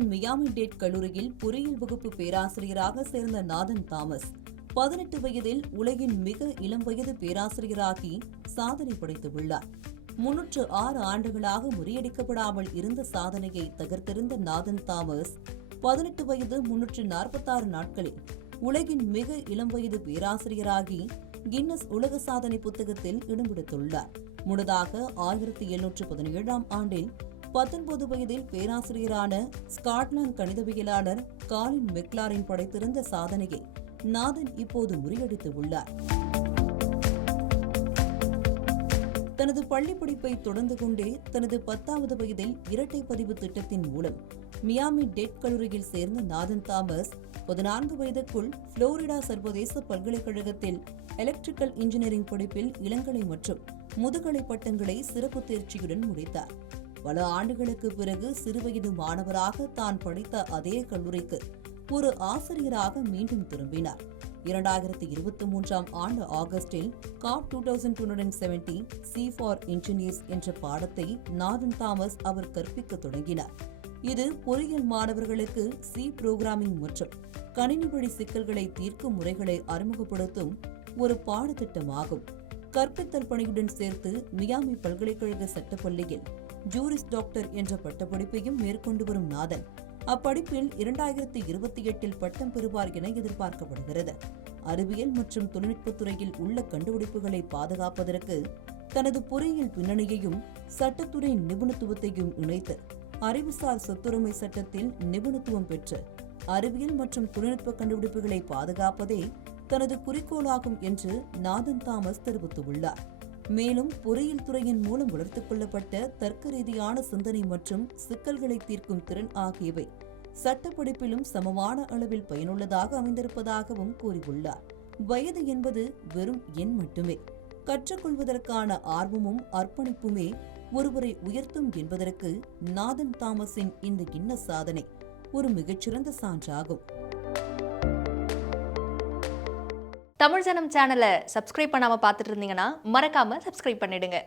அமெரிக்காவின் Miami date கல்லூரியில் பொறியியல் வகுப்பு பேராசிரியராக சேர்ந்த நாதன் தாமஸ் 18 வயதில் உலகின் மிக இளம் வயது பேராசிரியராகி சாதனை படைத்துள்ளார். 306 ஆண்டுகளாக முறியடிக்கப்படாமல் இருந்த சாதனையை தகர்த்தெறிந்த நாதன் தாமஸ் 18 வயது 346 நாட்களில் உலகின் மிக இளம் வயது பேராசிரியராகி கின்னஸ் உலக சாதனை புத்தகத்தில் இடம் பிடித்துள்ளார். முன்னதாக 1717ஆம் ஆண்டில் 19 வயதில் பேராசிரியரான ஸ்காட்லாந்து கணிதவியலாளர் காலின் மெக்லாரின் படைத்திருந்த சாதனையை நாதன் இப்போது முறியடித்துள்ளார். தனது பள்ளி படிப்பை தொடர்ந்து கொண்டே தனது 10வது வயதில் இரட்டை பதிவு திட்டத்தின் மூலம் மியாமி டேட் கல்லூரியில் சேர்ந்த நாதன் தாமஸ் 14 வயதுக்குள் புளோரிடா சர்வதேச பல்கலைக்கழகத்தில் எலக்ட்ரிக்கல் இன்ஜினியரிங் படிப்பில் இளங்கலை மற்றும் முதுகலை பட்டங்களை சிறப்பு தேர்ச்சியுடன் முடித்தார். பல ஆண்டுகளுக்கு பிறகு சிறுவயது மாணவராக தான் படித்த அதே கல்லூரிக்கு ஒரு ஆசிரியராக மீண்டும் திரும்பினார். 2023ஆம் ஆண்டு ஆகஸ்டில் காப் 2270 சி ஃபார் இன்ஜினியர்ஸ் என்ற பாடத்தை நாதன் தாமஸ் அவர் கற்பிக்க தொடங்கினார். இது பொறியியல் மாணவர்களுக்கு சி புரோகிராமிங் மற்றும் கணினி வழி சிக்கல்களை தீர்க்கும் முறைகளை அறிமுகப்படுத்தும் ஒரு பாடத்திட்டமாகும். கற்பித்தல் பணியுடன் சேர்த்து மியாமி பல்கலைக்கழக சட்டப்பள்ளியில் ஜூரிஸ் டாக்டர் என்ற பட்டப்படிப்பையும் மேற்கொண்டு வரும் நாதன் அப்படிப்பில் 2028இல் பட்டம் பெறுவார் என எதிர்பார்க்கப்படுகிறது. அறிவியல் மற்றும் தொழில்நுட்பத்துறையில் உள்ள கண்டுபிடிப்புகளை பாதுகாப்பதற்கு தனது பொறியியல் பின்னணியையும் சட்டத்துறை நிபுணத்துவத்தையும் இணைத்து அறிவுசார் சொத்துரிமை சட்டத்தில் நிபுணத்துவம் பெற்று அறிவியல் மற்றும் தொழில்நுட்ப கண்டுபிடிப்புகளை பாதுகாப்பதே தனது குறிக்கோளாகும் என்று நாதன் தாமஸ் தெரிவித்துள்ளார். மேலும் பொறியியல் துறையின் மூலம் வளர்த்துக் கொள்ளப்பட்ட தர்க்க ரீதியான சிந்தனை மற்றும் சிக்கல்களை தீர்க்கும் திறன் ஆகியவை சட்டப்படிப்பிலும் சமமான அளவில் பயனுள்ளதாக அமைந்திருப்பதாகவும் கூறியுள்ளார். வயது என்பது வெறும் எண் மட்டுமே. கற்றுக்கொள்வதற்கான ஆர்வமும் அர்ப்பணிப்புமே ஒருவரை உயர்த்தும் என்பதற்கு நாதன் தாமஸின் இந்த கின்னஸ் சாதனை ஒரு மிகச்சிறந்த சான்றாகும். தமிழ் ஜனம் சேனலை சப்ஸ்கிரைப் பண்ணாம பார்த்துட்டு இருந்தீங்கன்னா மறக்காம சப்ஸ்கிரைப் பண்ணிடுங்க.